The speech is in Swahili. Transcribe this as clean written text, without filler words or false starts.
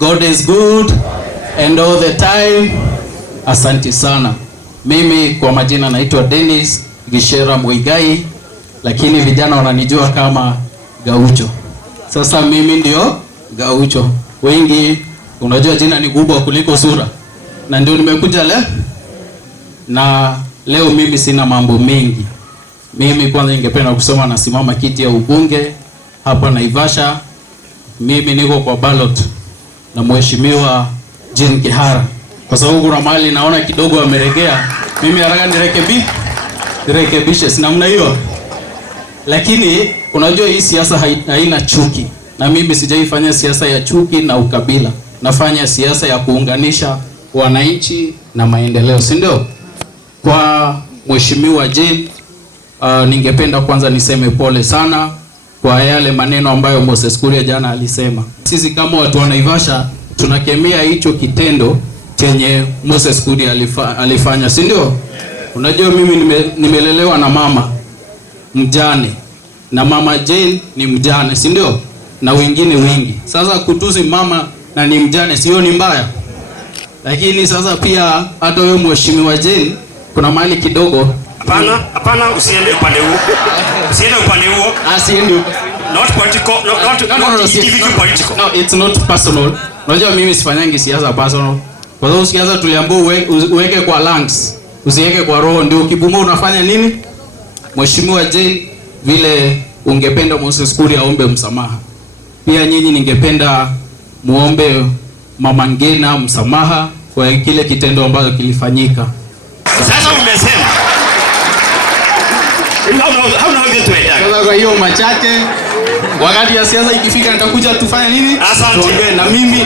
God is good and all the time. Asante sana. Mimi kwa majina naitwa Dennis Gishera Muigai, lakini vijana wananijua kama Gaucho. Sasa mimi ndio Gaucho. Wengi unajua jina ni kubwa kuliko sura. Na ndio nimekuja leo. Na leo mimi sina mambo mengi. Mimi kwanza ningependa kusoma na simama kiti ya ubunge hapa Naivasha. Mimi niko kwa ballot na mheshimiwa Jean Kihara. Kwa sababu kuna mahali naona kidogo ameregea. Mimi haraka nirekebishe si namna hiyo. Lakini unajua hii siasa haina chuki. Na mimi sijaifanya siasa ya chuki na ukabila. Nafanya siasa ya kuunganisha wananchi na maendeleo, si ndio? Kwa mheshimiwa Jean, ningependa kwanza niseme pole sana kwa yale maneno ambayo Moses Kuria jana alisema. Sisi kama watu wa Naivasha tunakemea hicho kitendo chenye Moses Kuria alifanya, si ndio? Unajua mimi nimelelewa na mama mjane na mama Jane ni mjane, si ndio? Na wengine wengi. Sasa kutusi mama na ni mjane sio ni mbaya. Lakini sasa pia hata wewe mheshimiwa Jane kuna mahali kidogo. Hapana, usiende upande huo. Usiende upande huo. Asiende. Not political, not individual political. No, it's not personal. Unajua mimi sifanyangi siasa personal. Kwa sababu siasa tuliambiwa uweke kwa lungs, usiweke kwa roho. Ndio ukibuma unafanya nini? Mheshimiwa Jane, vile ungependa Moses Kuria aombe msamaha. Pia nyinyi ningependa muombe Mama Ngina msamaha kwa kile kitendo ambacho kilifanyika. Sasa umesema. Hauna wewe tuenda. Sasa kwa hiyo machache wakati ya siasa ikifika nitakuja tufanye nini? Asante. Tuongee na mimi